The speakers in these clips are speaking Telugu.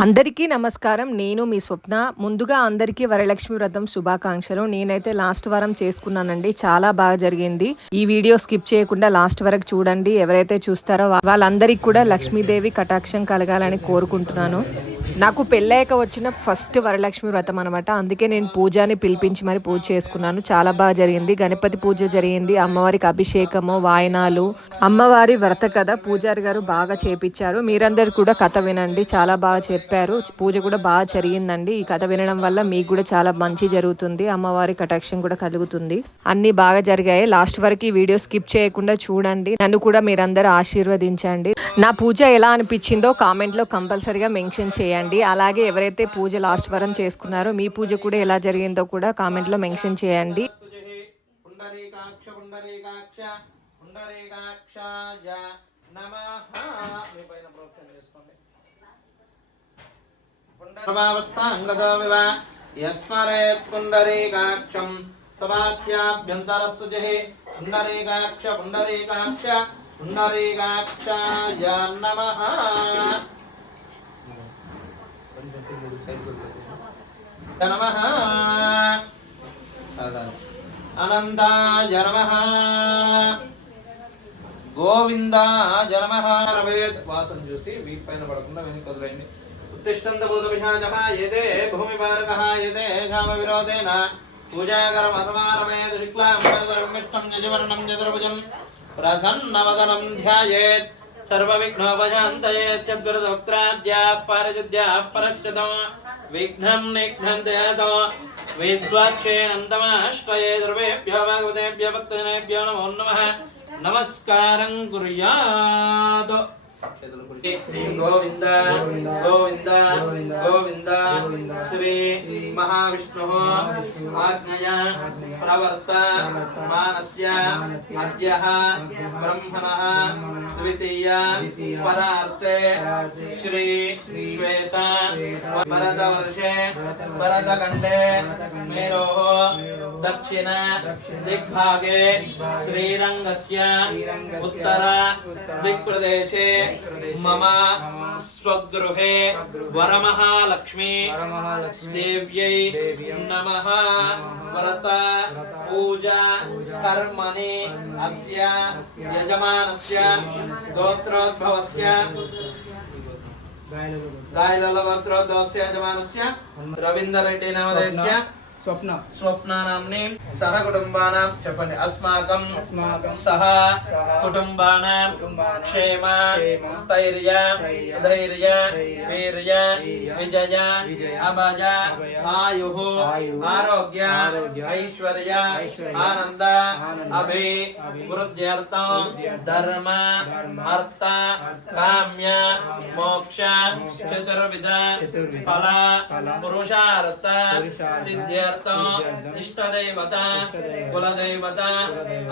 అందరికీ నమస్కారం. నేను మీ స్వప్న. ముందుగా అందరికీ వరలక్ష్మి వ్రతం శుభాకాంక్షలు. నేనైతే లాస్ట్ వారం చేసుకున్నానండి. చాలా బాగా జరిగింది. ఈ వీడియో స్కిప్ చేయకుండా లాస్ట్ వరకు చూడండి. ఎవరైతే చూస్తారో వాళ్ళందరికీ కూడా లక్ష్మీదేవి కటాక్షం కలగాలని కోరుకుంటున్నాను. నాకు పెళ్ళాక వచ్చిన ఫస్ట్ వరలక్ష్మి వ్రతం అనమాట. అందుకే నేను పూజని పిలిపించి మరి పూజ చేసుకున్నాను. చాలా బాగా జరిగింది. గణపతి పూజ జరిగింది. అమ్మవారికి అభిషేకము, వాయనాలు, అమ్మవారి వ్రత కథ పూజారి గారు బాగా చేపించారు. మీరందరూ కూడా కథ వినండి. చాలా బాగా చెప్పారు. పూజ కూడా బాగా జరిగిందండి. ఈ కథ వినడం వల్ల మీకు కూడా చాలా మంచి జరుగుతుంది. అమ్మవారి కటాక్షం కూడా కలుగుతుంది. అన్ని బాగా జరిగాయి. లాస్ట్ వరకు ఈ వీడియో స్కిప్ చేయకుండా చూడండి. నన్ను కూడా మీరందరూ ఆశీర్వదించండి. నా పూజ ఎలా అనిపించిందో కామెంట్ లో కంపల్సరిగా మెన్షన్ చేయండి. అలాగే ఎవరైతే పూజ లాస్ట్ వారం చేసుకున్నారో మీ పూజ కూడా ఎలా జరిగిందో కూడా కామెంట్ లో మెన్షన్ చేయండి. పుండరీకాక్షాయ నమః. నమః అనంతాయ నమః గోవిందాయ నమః. వాసన చూసి వీటి పైన పడకుండా వెనక్కి వదిలేయండి. ఉత్తిష్టంత భూత పిశాచః యదే భూమి భారకః యదే ఘామ విరోధేన పూజాకరం అసమారమేత్ శుక్లాంబరధరం యజవర్ణం చతుర్భుజం ప్రసన్నవదనం ధ్యాయేత్ సర్వవిఘ్నోపశాంతయే సద్గురుదోక్త్రాద్యాః పారిశుద్ధ్యాః పరశ్చితం విఘ్నం నిఘ్నంతయతో విశ్వాక్షేణంతమాశ్రయే సర్వేభ్యో భగవతేభ్యో భక్తిజనేభ్యో నమో నమః. నమస్కారం కుర్యాత్. గోవింద గోవింద గోవింద శ్రీ మహావిష్ణు ఆజ్ఞయ ప్రవర్త మానస్య అద్య బ్రహ్మణః ద్వితీయ పరార్తే శ్రీ శ్వేత భరతవర్షే భరతఖండే మేరోః దక్షిణ దిగ్భాగే శ్రీరంగస్య ఉత్తర దిక్ప్రదేశే మమ స్వగృహే వరమహాలక్ష్మి దేవ్యై నమః. వ్రత పూజ కర్మణి అస్య యజమానస్య గోత్రోద్భవస్య గాయల గోత్రోద్భవస్య యజమానస్య రవీందర్ రెడ్డి నామధేయస్య స్వప్నానాంని సహ కుటుంబానాం చెప్పండి. అస్మాకం సహ కుటుంబానాం క్షేమ స్థైర్య ధైర్య వీర్య విజయ అభయ ఆయుః ఆరోగ్య ఐశ్వర్య ఆనంద అభివృద్ధ్యర్థం ధర్మ అర్థ కామ్య మోక్ష చతుర్విధ ఫల పురుషార్థ సిద్ధ్య ఇష్టదైవత కులదైవత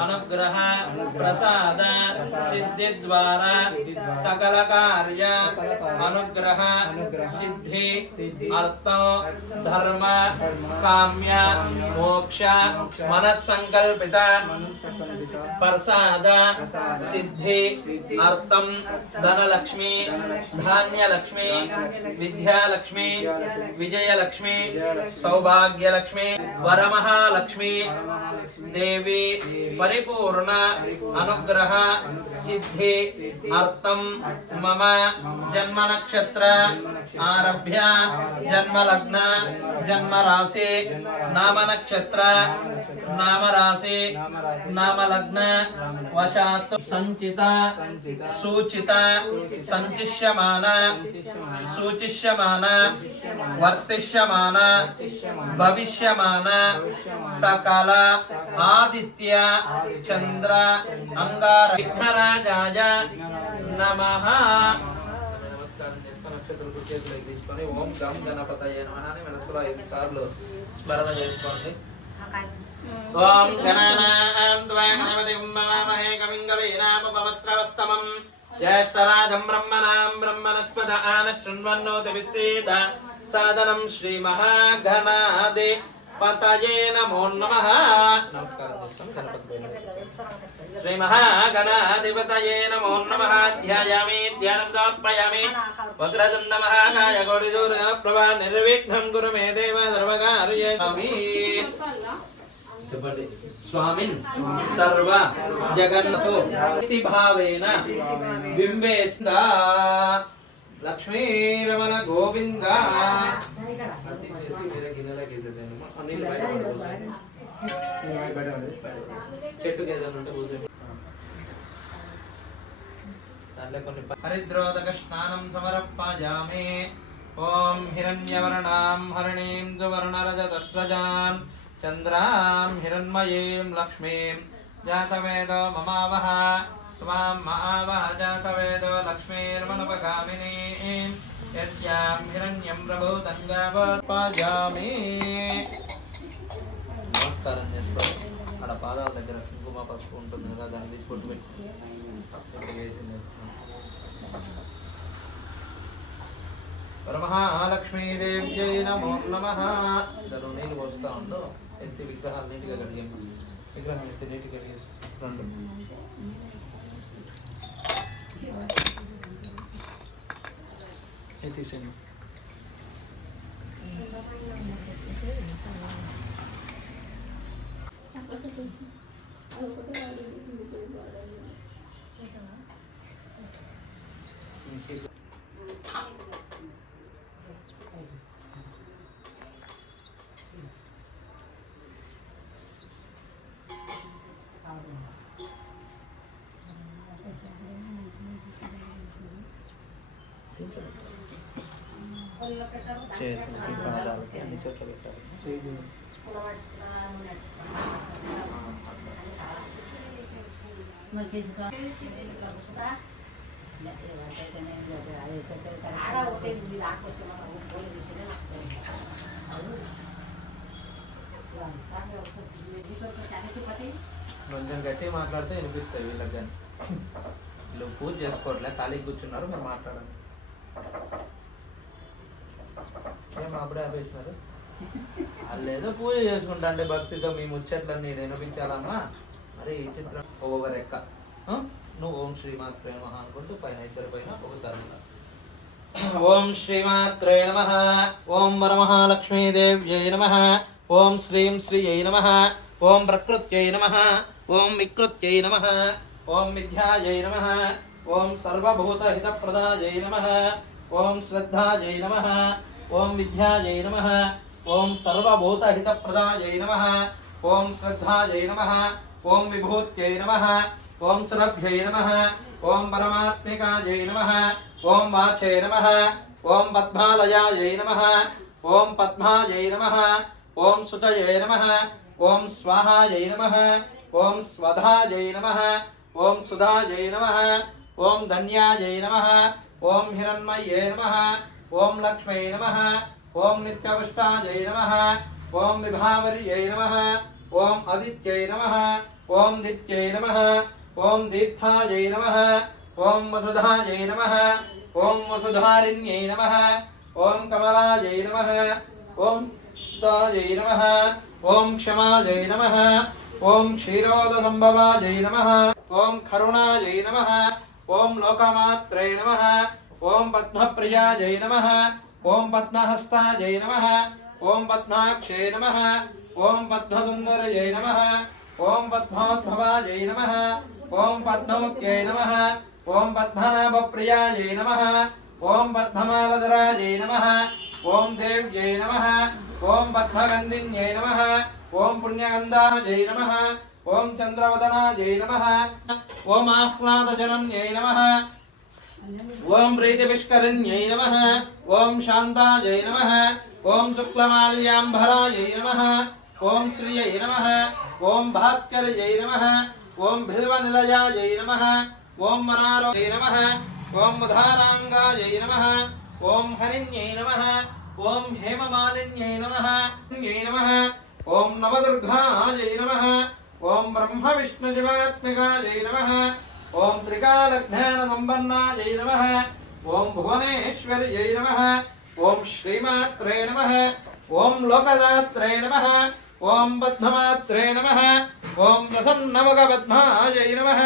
అనుగ్రహ ప్రసాద సిద్ధి ద్వారా సకల కార్య అనుగ్రహ సిద్ధి అర్థం ధర్మ కామ్య మోక్ష మనస్సంకల్పిత ప్రసాద సిద్ధి అర్థం ధనలక్ష్మి ధాన్యలక్ష్మి విద్యాలక్ష్మి విజయలక్ష్మి సౌభాగ్యలక్ష్మి వరమహాలక్ష్మి దేవి పరిపూర్ణ అనుగ్రహ సిద్ధి అర్థం మమ జన్మ నక్షత్ర ఆరభ్య జన్మలగ్న జన్మరాశి నామ నక్షత్ర నామరాశి నామలగ్న వశాత్ సంచిత సూచిత సంచిష్యమాన సూచిష్యమాన వర్తిష్యమాన భవిష్యమాన సకల ఆదిత్య చంద్ర అంగార విఘ్నరాజాయ నమః. నమస్కారం చేసుకొని నక్షత్రాలు చేతులకు తీసుకొని ఓం గం గణపతయే నమః అని మనసులో 5 సార్లు స్మరణ చేసుకోండి. ఓం గణానాం త్వా గణపతిం నమామహే కవిం కవీనాముపమస్రవస్తమం జ్యేష్ఠరాజం బ్రహ్మణాం బ్రహ్మణస్పద ఆనశృణ్వన్నోతి విశ్వేద సాదనం శ్రీ మహాగణాది పతయే నమో నమః. నమస్కారం చేస్తాం గణపతి పైన. శ్రీ మహాగణాధిపతయే నమో నమః. ధ్యాయామి ధ్యానం సమర్పయామి. వక్రతుండ మహాకాయ కోటిసూర్య ప్రభా నిర్విఘ్నం కురు మే దేవ సర్వకార్యేషు. చెప్పండి. స్వామిన్ సర్వ జగన్నతో ఇతి భావేన బింబేస్తా లక్ష్మీ రమణ గోవింద. చెట్టు దాంట్లో కొన్ని హరిద్రోదక స్నానం సమర్పయామి. ఓం హిరణ్యవర్ణాం హరిణీం సువర్ణరజతస్రజాం చంద్రాం హిరణ్మయీం లక్ష్మీం జాతవేదో మమావహ త్వాం మహావహ జాతవేదో లక్ష్మీర్మనుపగామినీం యస్యాం హిరణ్యం ప్రభూతం సమర్పయామి. నమస్కారం చేసుకోండి. ఆడ పాదాల దగ్గర కుంకుమ పసుపు ఉంటుంది కదా, దాన్ని తీసి పొట్టు పెట్టి వేసింది. వరమహాలక్ష్మీదేవ్యై నమో నమః. దానిలో నీళ్ళు పోస్తా ఉండు. ఎత్తి విగ్రహాలు నీటిగా కడిగాను. విగ్రహం ఎత్తి నీటిగా కడిగేసి రెండు తీసేయండి. చేతులకి పాదాలకి అన్ని చోట్ల పెట్టాలి. కొంచెం గట్టిగా మాట్లాడితే వినిపిస్తాయి వీళ్ళకి. కానీ వీళ్ళు పూజ చేసుకోవట్లే, ఖాళీగా కూర్చున్నారు. మీరు మాట్లాడండి. ఏం అప్పుడే ఆపేస్తున్నారు? వాళ్ళు ఏదో పూజ చేసుకుంటా అంటే భక్తితో మీ ముచ్చట్లన్నీ వినిపించాలమ్మా. మరి ఈ చిత్రం ఓవర్ ఎక్క నువ్వు ఓం శ్రీమాత్రే నమః అనుకుంటూ పైన ఇద్దరు పైన ఒకసారి ఓం శ్రీమాత్రే నమః. ఓం వరమహాలక్ష్మీదేవ్యై నమః. ఓం శ్రీం శ్రీయై నమః. ఓం ప్రకృత్యై నమః. ఓం వికృత్యై నమః. ఓం విద్యాయై నమః. ఓం సర్వభూతహితప్రదాయై నమః. ఓం శ్రద్ధాయై నమః. ఓం విద్యాయై నమః. ఓం సర్వభూతహితప్రదాయై నమః. ఓం శ్రద్ధాయై నమః. ఓం విభూత్యై నమః. ఓం సురభ్యై నమః. ఓం పరమాత్మికాయై నమః. ఓం వాచే నమః. ఓం పద్మాలయాయై నమః. ఓం పద్మాయై నమః. ఓం సుతయే నమః. ఓం స్వాహాయై నమః. ఓం స్వధాయై నమః. ఓం సుధాయై నమః. ఓం ధన్యాయై నమః. ఓం హిరణ్మయే నమః. ఓం లక్ష్మై నమః. ఓం నిత్యపుష్టాయై నమః. ఓం విభావర్యై నమః. ఓం ఆదిత్యై నమః. ఓం నిత్యై నమః. ఓం దీర్థాయై నమః. ఓం వసుధాయై నమః. ఓం వసుధారిణ్యై నమః. ఓం కమలాయై నమః. ఓం దాయై నమః. ఓం క్షమాయై నమః. ఓం క్షీరోదసంభవాయై నమః. ఓం కరుణాయై నమః. ఓం లోకమాత్రే నమః. ఓం పద్మప్రియాయై నమః. ఓం పద్మహస్తాయై నమః. ఓం పద్మాక్షే నమః. ఓం పద్మసుందరయై నమః. ఓం పద్మోద్భవాయై నమః. ఓం పద్మముఖ్యై నమః. ఓం పద్మనాభప్రియాయై నమః. ఓం పద్మమాలధరాయై నమః. ఓం దేవ్యై నమః. ఓం పద్మగంధిన్యై నమః. ఓం పుణ్యగంధాయై నమః. ఓం చంద్రవదనాయై నమః. ఓం ఆహ్లాదజనన్యై నమః. ఓం ప్రీతిపుష్కరిణ్యై నమః. ఓం శాంతాయై నమః. ఓం శుక్లమాల్యాంబరాయై నమః. ఓం శ్రియై నమః. ఓం భాస్కరయై నమః. ఓం బిల్వనిలయాయై నమః. ఓం మనారోయై నమః. ఓం ముధారాంగాయై నమః. ఓం హరిణ్యై నమః. ఓం హేమమాలిన్యై నమః. నమః. ఓం నవదుర్గాయై నమః. ఓం బ్రహ్మ విష్ణు శివాత్మికాయై నమః. ఓం త్రికాలజ్ఞాన సంపన్నాయై నమః. ఓం భువనేశ్వర్యై నమః. ఓం శ్రీమాత్రే నమః. ఓం లోకదాత్రే నమః ఓం పద్మమాత్రే నమః ఓం ప్రసన్నముఖపద్మాజై నమః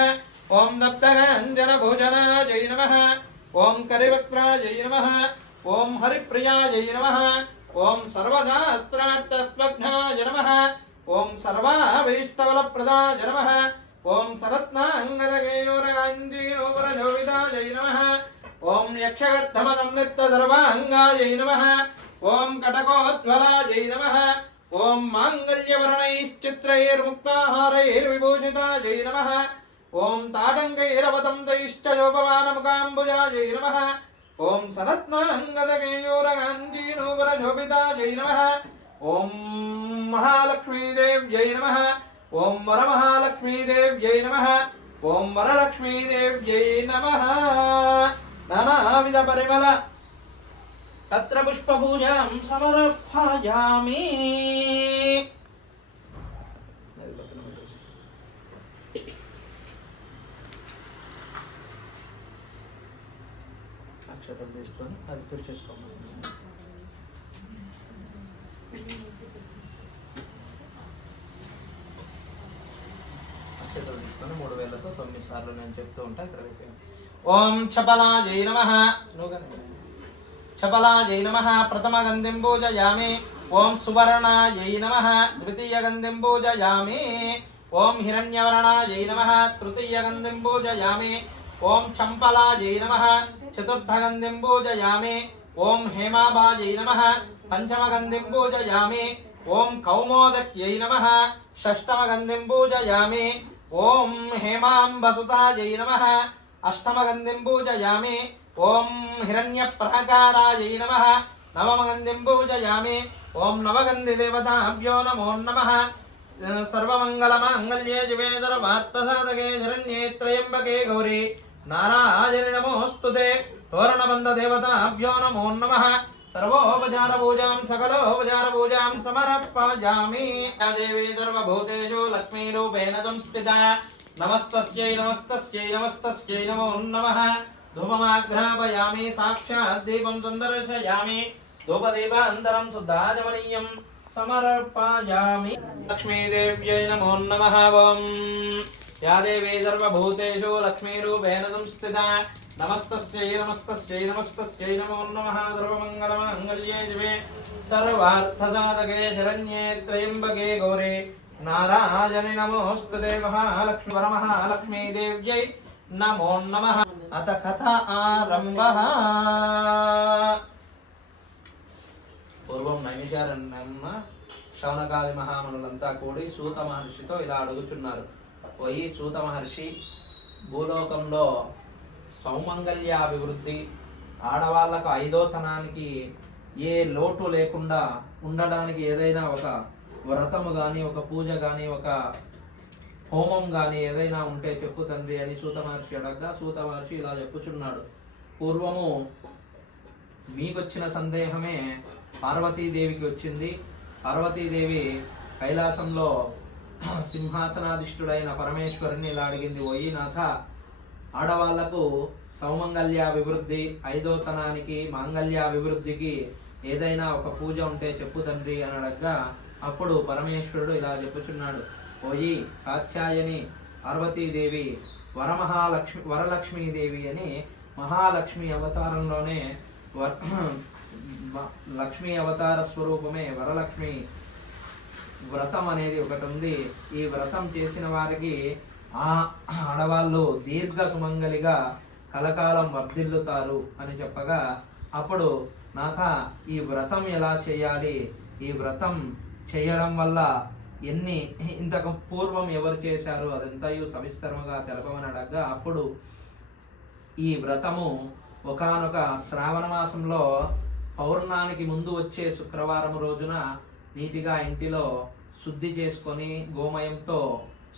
ఓం దప్తగంజనభోజనాజై నమః ఓం కరివక్త్రాజై నమః ఓం హరిప్రియాజై నమః ఓం సర్వశాస్త్రార్థత్వజ్ఞాయ నమః ఓం సర్వాభీష్టఫలప్రదాయ నమః ఓం సరత్నాంగదగేయోరగాంజీనోపరజోవితాజై నమః ఓం యక్షగర్థమసంవిత్తసర్వాంగాజై నమః ఓం కటకోజ్వలాజై నమః ఓం మాంగల్యవరణైశ్చిత్రైర్ముక్తాహారైర్విభూషితాజై నమః ఓం తాటంకైరవతంతైశ్చయోపమానముకాంబుజాజై నమః ఓం సరత్నాంగదగేయోరగాంజీనోపరజోవితాజై నమః ఓం మహాలక్ష్మీదేవ్యై నమః ఓం వరమహాలక్ష్మీదేవ్యై నమః ఓం వరలక్ష్మీదేవ్యై నమః నానావిధ పరిమళ పత్ర పుష్ప పూజాం సమర్పయామి. అక్షతలు తీసుకొని అది తుడిచేసుకోండి. అక్షతలు తీసుకొని 3 వేలతో 9 సార్లు నేను చెప్తూ ఉంటా. ఇక్కడ వేసేయండి. ఓం చపలాజై నమః చపలాజై నమః ప్రథమ గంధిం పూజయామి. ఓం సువర్ణాజై నమః ద్వితీయ గంధిం పూజయామి. ఓం హిరణ్యవర్ణాజై నమః తృతీయ గంధిం పూజయామి. ఓం చంపలాజై నమః చతుర్థ గంధిం పూజయామి. ఓం హేమాబాజై నమః పంచమ గంధిం పూజయామి. ఓం కౌమోదక్యై నమః షష్టమ గంధిం పూజయామి. ఓం హేమాంబసుతాజై నమః అష్టమ గంధిం పూజయామి. ఓం హిరణ్యప్రాకారాజై నమః నవమ గంధిం పూజయామి. ఓం నవగంధి దేవతాభ్యో నమో నమః. సర్వమంగళమాంగళ్యే శివే సర్వార్థసాధకే శరణ్యే త్రయంబకే గౌరీ నారాయణి నమోస్తుతే. తోరణబంధ దేవతాభ్యో నమో నమః. సర్వోపచార పూజాం సకలోపచార పూజాం సమర్పయామి. యా దేవీ సర్వభూతేషు లక్ష్మీరూపేణ సంస్థితా నమస్తస్యై నమస్తస్యై నమస్తస్యై నమో నమః. ధూపమాఘ్రాపయామి సాక్షాత్ దీపం సందర్శయామి. ధూపదీపాంతరం శుద్ధాచమనీయం సమర్పయామి. లక్ష్మీదేవ్యై నమో నమః. ఓం యా దేవీ సర్వభూతేషు లక్ష్మీరూపేణ సంస్థితా నమస్తస్యై నమస్తస్యై నమస్తస్యై నమో నమః. సర్వమంగళమాంగళ్యే శివే సర్వార్థసాధకే శరణ్యే త్రయంబకే గౌరీ నారాయణి నమోస్తుతే. మహాలక్ష్మి వరమహాలక్ష్మీదేవ్యై నమో నమః. అత కథ ఆరంభః. పూర్వం నైమిషారణ్యమున శౌనకాది మహామునులంతా కూడి సూత మహర్షితో ఇలా అడుగుతున్నారు. పోయి సూత మహర్షి, భూలోకంలో సౌమంగళ్యాభివృద్ధి, ఆడవాళ్లకు ఐదోతనానికి ఏ లోటు లేకుండా ఉండడానికి ఏదైనా ఒక వ్రతము కానీ, ఒక పూజ కానీ, ఒక హోమం కానీ ఏదైనా ఉంటే చెప్పు తండ్రి అని సూత మహర్షి అడగగా సూత మహర్షి ఇలా చెప్పుచున్నాడు. పూర్వము మీకొచ్చిన సందేహమే పార్వతీదేవికి వచ్చింది. పార్వతీదేవి కైలాసంలో సింహాసనాధిష్ఠుడైన పరమేశ్వరుని ఇలా అడిగింది, ఓయి నాథ, ఆడవాళ్లకు సౌమంగళ్యాభివృద్ధి, ఐదోతనానికి, మాంగళ్యాభివృద్ధికి ఏదైనా ఒక పూజ ఉంటే చెప్పు తండ్రి అని అడగగా అప్పుడు పరమేశ్వరుడు ఇలా చెప్పుచున్నాడు, ఓయి కాత్యాయని పార్వతీదేవి వరలక్ష్మీదేవి అని మహాలక్ష్మి అవతారంలోనే లక్ష్మీ అవతార స్వరూపమే వరలక్ష్మి వ్రతం అనేది ఒకటి ఉంది. ఈ వ్రతం చేసిన వారికి ఆ ఆడవాళ్ళు దీర్ఘ సుమంగలిగా కలకాలం వర్ధిల్లుతారు అని చెప్పగా అప్పుడు నాథ, ఈ వ్రతం ఎలా చేయాలి, ఈ వ్రతం చేయడం వల్ల ఇంతకు పూర్వం ఎవరు చేశారు అదంతయు సవిస్తరముగా తెలపమని అడగగా అప్పుడు ఈ వ్రతము ఒకానొక శ్రావణ మాసంలో పౌర్ణానికి ముందు వచ్చే శుక్రవారం రోజున నీటిగా ఇంటిలో శుద్ధి చేసుకొని గోమయంతో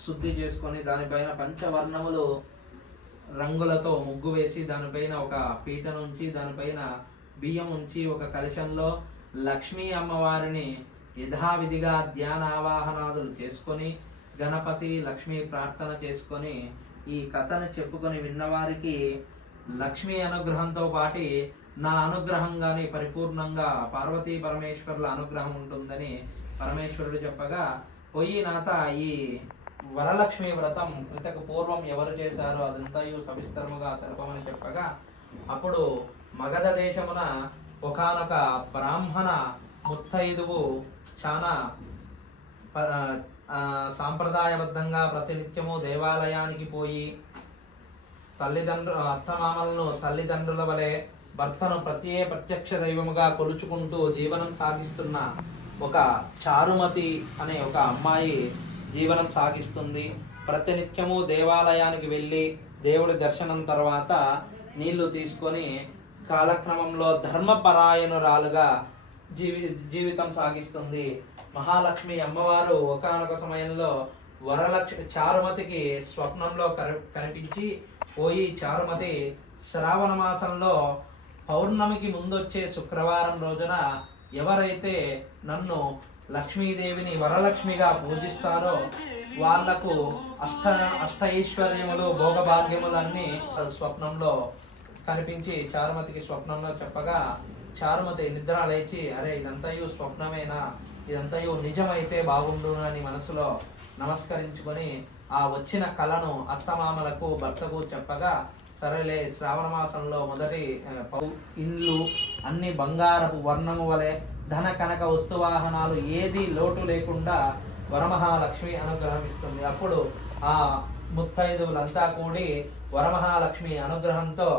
శుద్ధి చేసుకొని దానిపైన పంచవర్ణములు రంగులతో ముగ్గు వేసి దానిపైన ఒక పీటను ఉంచి దానిపైన బియ్యం ఉంచి ఒక కలశంలో లక్ష్మీ అమ్మవారిని యథావిధిగా ధ్యాన ఆవాహనాదులు చేసుకొని గణపతి లక్ష్మీ ప్రార్థన చేసుకొని ఈ కథను చెప్పుకొని విన్నవారికి లక్ష్మీ అనుగ్రహంతో పాటి నా అనుగ్రహం గాని పరిపూర్ణంగా పార్వతీ పరమేశ్వరుల అనుగ్రహం ఉంటుందని పరమేశ్వరుడు చెప్పగా, పోయి నాత ఈ వరలక్ష్మి వ్రతం ఇంతకు పూర్వం ఎవరు చేశారో అదంతయు సవిస్తరముగా తెలపమని చెప్పగా, అప్పుడు మగధ దేశమున ఒకానొక బ్రాహ్మణ ముత్తైదువు చాలా సాంప్రదాయబద్ధంగా ప్రతినిత్యము దేవాలయానికి పోయి అత్తమామలను తల్లిదండ్రుల వలె భర్తను ప్రత్యక్ష దైవముగా కొలుచుకుంటూ జీవనం సాగిస్తున్న ఒక చారుమతి అనే ఒక అమ్మాయి జీవనం సాగిస్తుంది. ప్రతినిత్యము దేవాలయానికి వెళ్ళి దేవుడి దర్శనం తర్వాత నీళ్లు తీసుకొని కాలక్రమంలో ధర్మపరాయణురాలుగా జీవితం సాగిస్తుంది. మహాలక్ష్మి అమ్మవారు ఒకానొక సమయంలో చారుమతికి స్వప్నంలో కనిపించి, పోయి చారుమతి, శ్రావణ మాసంలో పౌర్ణమికి ముందొచ్చే శుక్రవారం రోజున ఎవరైతే నన్ను లక్ష్మీదేవిని వరలక్ష్మిగా పూజిస్తారో వాళ్లకు అష్టైశ్వర్యములు భోగభాగ్యములన్నీ స్వప్నంలో కనిపించి చారుమతికి స్వప్నంలో చెప్పగా, చారుమతి నిద్ర లేచి, అరే ఇదంతయు స్వప్నమేనా, ఇదంతయు నిజమైతే బాగుండు అని మనసులో నమస్కరించుకొని ఆ వచ్చిన కళను అత్తమామలకు భర్తకు చెప్పగా, సరేలే శ్రావణ మాసంలో మొదటి ఇండ్లు అన్ని బంగారపు వర్ణము వలె ధన కనక వస్తువాహనాలు ఏది లోటు లేకుండా వరమహాలక్ష్మి అనుగ్రహమిస్తుంది. అప్పుడు ఆ ముత్తైదువులంతా కూడి వరమహాలక్ష్మి అనుగ్రహంతో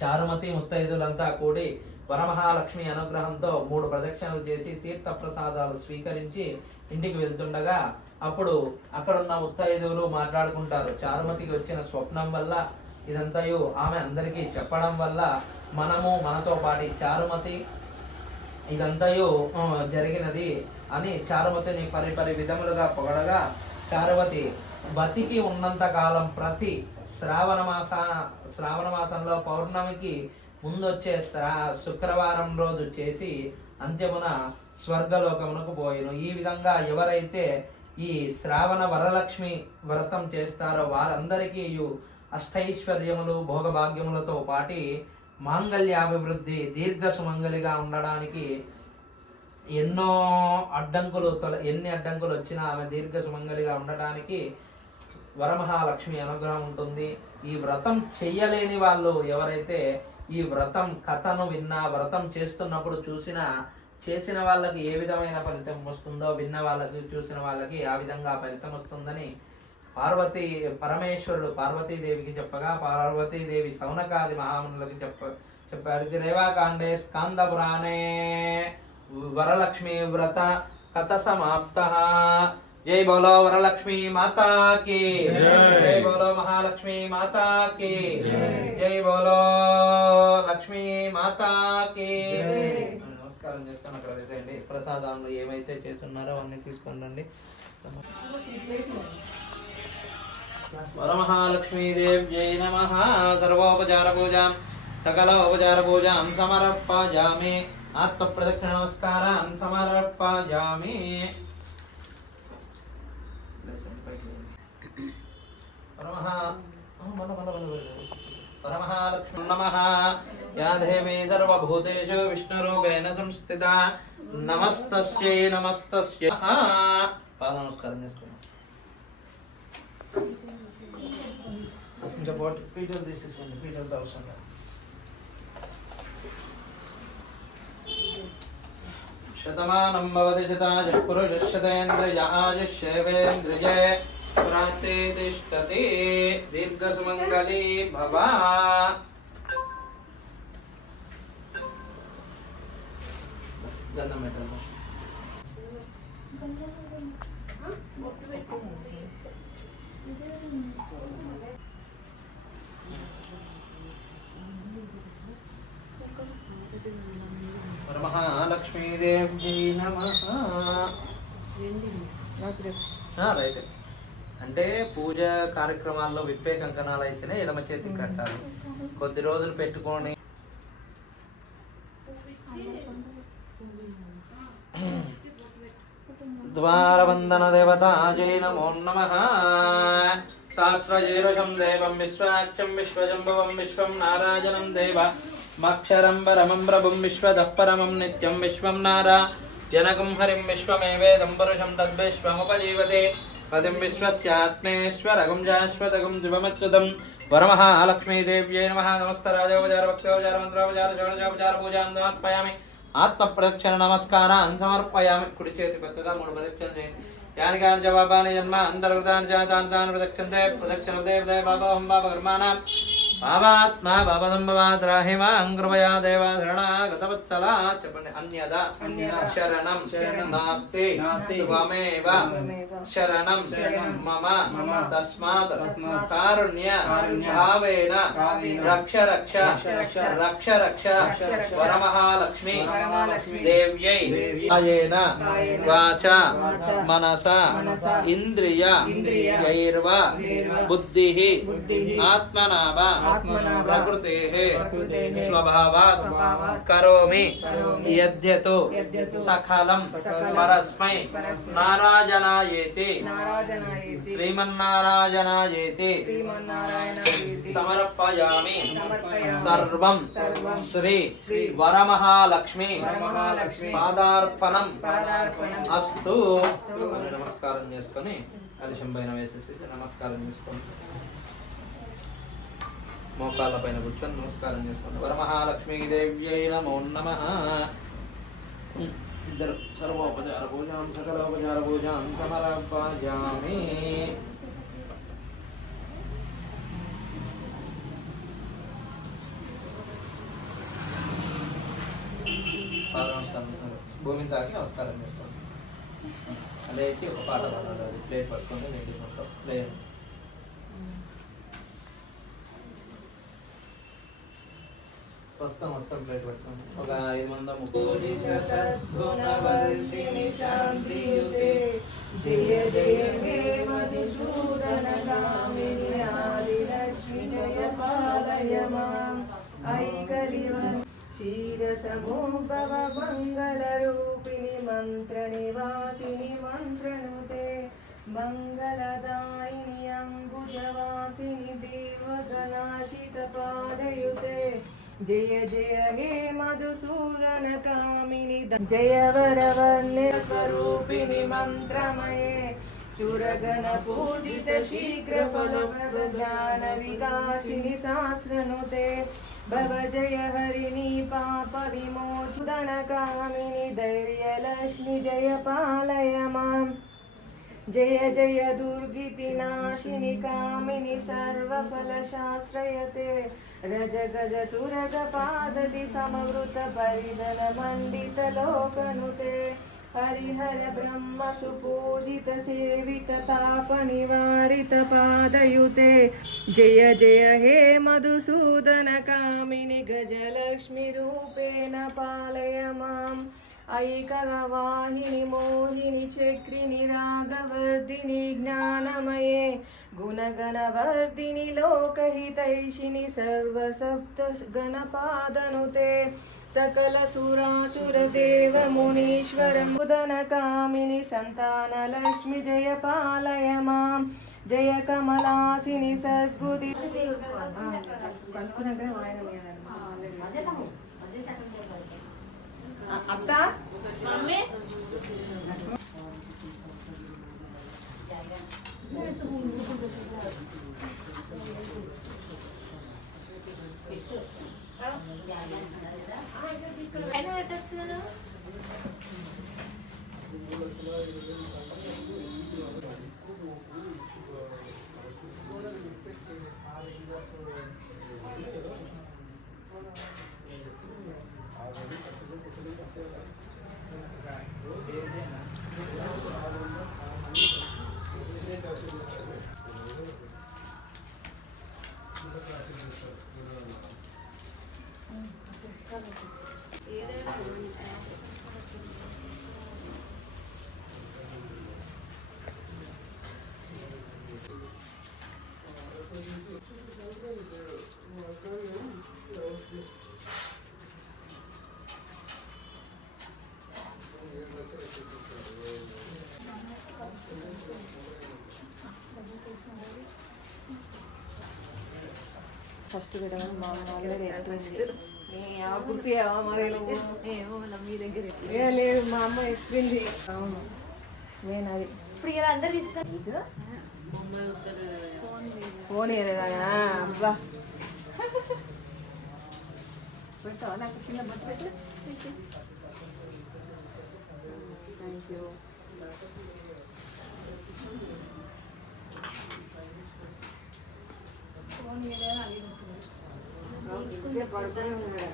చారుమతి ముత్తైదులంతా కూడి వరమహాలక్ష్మి అనుగ్రహంతో 3 ప్రదక్షిణలు చేసి తీర్థ ప్రసాదాలు స్వీకరించి ఇంటికి వెళ్తుండగా, అప్పుడు అక్కడున్న ముత్తైదువులు మాట్లాడుకుంటారు, చారుమతికి వచ్చిన స్వప్నం వల్ల ఇదంతయు ఆమె అందరికీ చెప్పడం వల్ల మనము మనతో పాటి చారుమతి ఇదంతయు జరిగినది అని చారుమతిని పరిపరి విధములుగా పొగడగా, చారుమతి బతికి ఉన్నంత కాలం ప్రతి శ్రావణ మాసంలో పౌర్ణమికి ముందొచ్చే శుక్రవారం రోజు చేసి అంత్యమున స్వర్గలోకమునకు పోయిను. ఈ విధంగా ఎవరైతే ఈ శ్రావణ వరలక్ష్మి వ్రతం చేస్తారో వారందరికీ అష్టైశ్వర్యములు భోగభాగ్యములతో పాటి మాంగళ్యాభివృద్ధి దీర్ఘ సుమంగలిగా ఉండడానికి ఎన్ని అడ్డంకులు వచ్చినా ఆమె దీర్ఘ సుమంగలిగా ఉండడానికి వరమహాలక్ష్మి అనుగ్రహం ఉంటుంది. ఈ వ్రతం చెయ్యలేని వాళ్ళు ఎవరైతే ఈ వ్రతం కథను విన్నా, వ్రతం చేస్తున్నప్పుడు చేసిన వాళ్ళకి ఏ విధమైన ఫలితం వస్తుందో విన్న వాళ్ళకి చూసిన వాళ్ళకి ఆ విధంగా ఫలితం వస్తుందని పరమేశ్వరుడు పార్వతీదేవికి చెప్పగా, పార్వతీదేవి సౌనకాది మహామునులకి చెప్పారు. ఇది రేవాకాండే స్కంద పురాణే వరలక్ష్మి వ్రత కథ సమాప్త. జై బోలో వరలక్ష్మి మాతా की జై బోలో మహాలక్ష్మి మాతా की జై బోలో లక్ష్మీ మాతా की. నమస్కారం చేస్తాను. అక్కడ వేసేయండి. ప్రసాదాలు ఏమైతే చేస్తున్నారో అవన్నీ తీసుకొని రండి. వరమహాలక్ష్మీదేవ్యై నమః. సర్వోపచార పూజాం సకలోపచార పూజాం సమర్పయామి. ఆత్మ ప్రదక్షిణ నమస్కారాన్ సమర్పయామి. పరమహాలక్ష్మి నమః. యా దేవీ సర్వభూతేషు విష్ణురూపేణ సంస్థితా నమస్తస్యై నమస్తస్యై. పాద నమస్కారం చేసుకున్నాం. ఇంకా పీటలు తీసేసండి. పీటలతో అవసరం లేదు. శతమానం భవతి శతాయ పురుష శతేంద్రియ ఆయుష్యేవేంద్రియే ప్రాతే తిష్టతి. దీర్ఘ సుమంగళీ భవ. దండం పెట్టండి. వరమహాలక్ష్మీదేవ్యై నమః. రైట్. అంటే పూజ కార్యక్రమాల్లో విప్పే కంకణాలు అయితేనే ఎడమ చేతికి కట్టాలి. కొద్ది రోజులు పెట్టుకొని ద్వారవందన దేవతాజై నమో నమః. సహస్రశీర్షం దేవం విశ్వాక్షం విశ్వజంభవం విశ్వం నారాయణం దేవ మక్షరం పరమం ప్రభుం విశ్వదః పరమం నిత్యం విశ్వం నారా జనకం హరిం విశ్వమేవేదం పురుషం తద్విశ్వముపజీవతే పదిం విశ్వస్యాత్మేశ్వరగం శాశ్వతగం శివమచ్యుతం వరమహాలక్ష్మీదేవ్యై నమః నమస్తరాజోపచార భక్తోపచార మంత్రోపచార షోడశోపచార పూజాం సమర్పయామి ఆత్మ ప్రదక్షిణ నమస్కారాన్ని సమర్పయామి. కుడి చేతి పక్కగా 3 ప్రదక్షిణ చేయండి. యాని కాని జవాబాని జన్మ అంతర్గతాన్ని జాతాంతాన్ని ప్రదక్షిణతే ప్రదక్షిణ దేవదే బాబాహం బాబకర్మాణం బాబాత్మా బాబదంభవాత్ రాహిమా అంకృపయా దేవా శరణాగతవత్సలా. చెప్పండి. అన్యదా శరణం నాస్తి త్వమేవ శరణం మమ తస్మాత్ కారుణ్య భావేన రక్ష రక్ష రక్ష రక్ష వరమహాలక్ష్మి దేవ్యై కాయేన వాచా మనసా ఇంద్రియ యైర్వా బుద్ధిః ఆత్మనావ ప్రకృతేః స్వభావాత్ కరోమి యద్యతో సకలం పరస్మై నారాయణాయేతి శ్రీమన్నారాయణాయేతి సమర్పయామి. సర్వం శ్రీ వరమహాలక్ష్మి పాదార్పణం అస్తు. నమస్కారం చేసుకొని కలశం పైన వేసేసి నమస్కారం చేసుకోండి. మోకాళ్ళ పైన కూర్చొని నమస్కారం చేసుకోండి. వరమహాలక్ష్మీ దేవ్యై నమో నమః. ఇద్దరు సర్వోపచార పూజాం సకలోపచార పూజాం సమర్పయామి. భూమిని తాకి నమస్కారం చేసుకోండి. లేచి ఒక పాట పాడాలి. ప్లేట్ పట్టుకొని లేచి మొత్తం లేదు. మొత్తం ప్లేట్ పట్టుకోండి. ఒక 5 మంది పూజిత సద్గుణవర్షిణి శాంతియుతే జయ జయ హే మధుసూదన కామిని ఆదిలక్ష్మి జయ పాలయ మాం ఐకలివన్ క్షీరసముద్భవ మంగళరూపిణి మంత్ర నివాసిని మంత్రనుతే మంగళదాయిని అంబుజవాసిని దేవగణాశిత పాదయుతే జయ జయ హే మధుసూదన కామిని జయ వరవర్ణి స్వరూపిణి మంత్రమయే సురగణ పూజిత శీఘ్ర ఫలప్రద జ్ఞాన వికాసిని శాస్త్రనుతే భవ జయ హరిణి పాప విమోచన కామిని ధైర్యలక్ష్మి జయ పాలయ మాం. జయ జయ దుర్గితి నాశిని కామిని సర్వఫల శాస్త్రయతే రజ గజ తురగ పాదతి సమవృత పరిదల మండిత లోకనుతే హరిహర బ్రహ్మ సుపూజిత సేవిత తాప నివారిత పాదయుతే జయ జయ హే మధుసూదన కామిని గజలక్ష్మి రూపేణ పాలయ మాం. ఐకవాహిని మోహిని చక్రిని రాగవర్ధిని జ్ఞానమయే గుణగణవర్ధిని లోకహితైషిని సర్వసప్త గణపాదనుతే సకల సురాసుర దేవ మునీశ్వర ముదన కామిని సంతాన లక్ష్మి జయ పాలయ మాం. జయ కమలాసిని సద్గుది అత్త ఫస్ట్ విడమని మా మామూలుగా రిక్వెస్ట్ కుర్తియావా మరి నువ్వు? లేదు మా అమ్మ ఎక్కింది. అవును నేను అది ఫోన్ ఏదైనా అబ్బా పెట్టావా నాకు చిన్న బట్ట పెట్టు. Thank you. పడుతూనే ఉన్నాడు.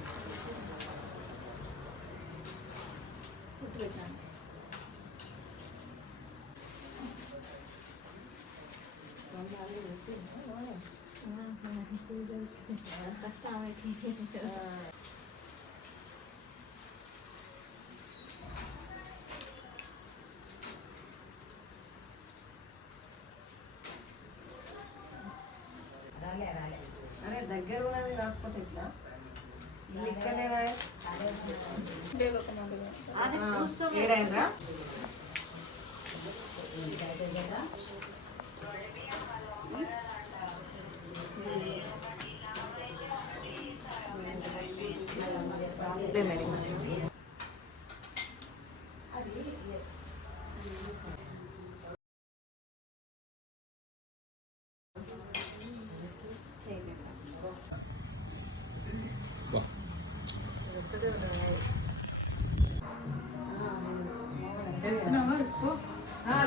అరే దగ్గర ఉన్నది కాకపోతే ఇట్లా ఇక్కడే ఏడైందా?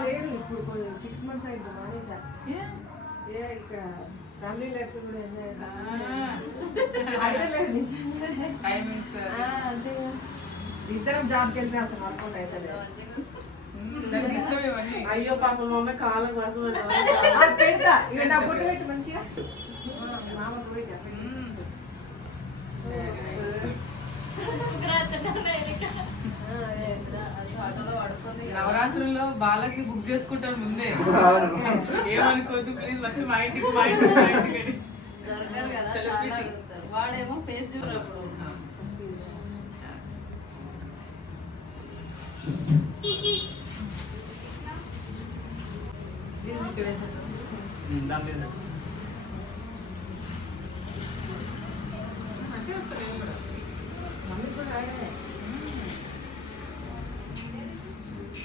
లేదు ఇప్పుడు 6 months అయింది మానేసా. ఇక్కడ ఫ్యామిలీ లైఫ్ కూడా అంటే ఇద్దరం జాబ్కి వెళ్తే అసలు వర్కౌట్ అవుతుంది. అయ్యో పాప మమ్మీ కాలం కోసం పెడతా ఇక నా బొట్టు పెట్టి మంచిగా మామ నవరాత్రుల్లో బాలకి బుక్ చేసుకుంటారు ముందే. ఏమనుకోద్దు ప్లీజ్ వచ్చి మా ఇంటికి వాడేమో ఫేస్ చూడప్పుడు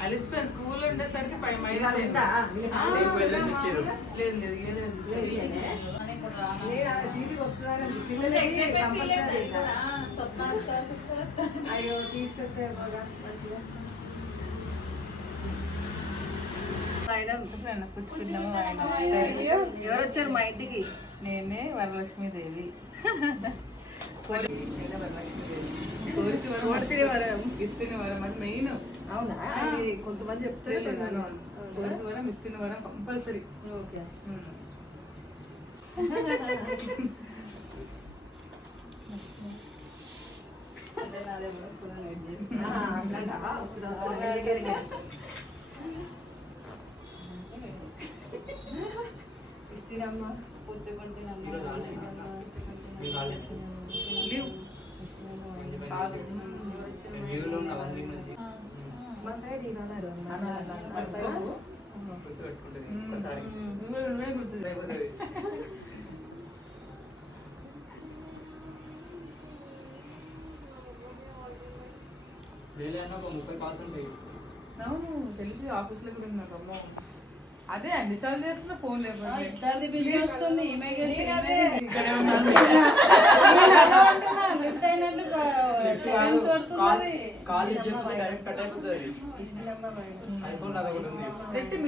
అలిసిపోయి స్కూల్ ఉండేసరికి 5 miles అయ్యో తీసుకొస్తే బాగా మంచిగా. ఎవరు వచ్చారు మా ఇంటికి? నేనే వరలక్ష్మీదేవి. ఇస్తున్న వరం అది మెయిన్. అవునా? కొంతమంది చెప్తారు కోరిక వరం ఇస్తున్న వరం కంపల్సరీ. ఓకే. ఇస్తానమ్మా మా సైడ్ ఇది అన్నారు. అవును తెలిసి ఆఫీస్ లో కూడా ఉన్నారు. అమ్మ అదే అన్నిసార్లు చేస్తున్నా ఫోన్ లేకపోతే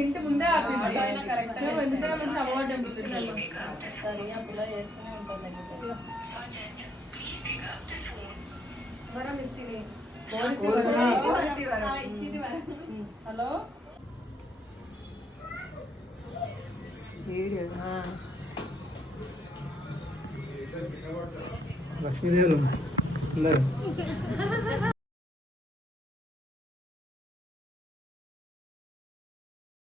ఇంటి ముందే ఆఫీస్ అవార్డు హలో లక్ష్మీదేవి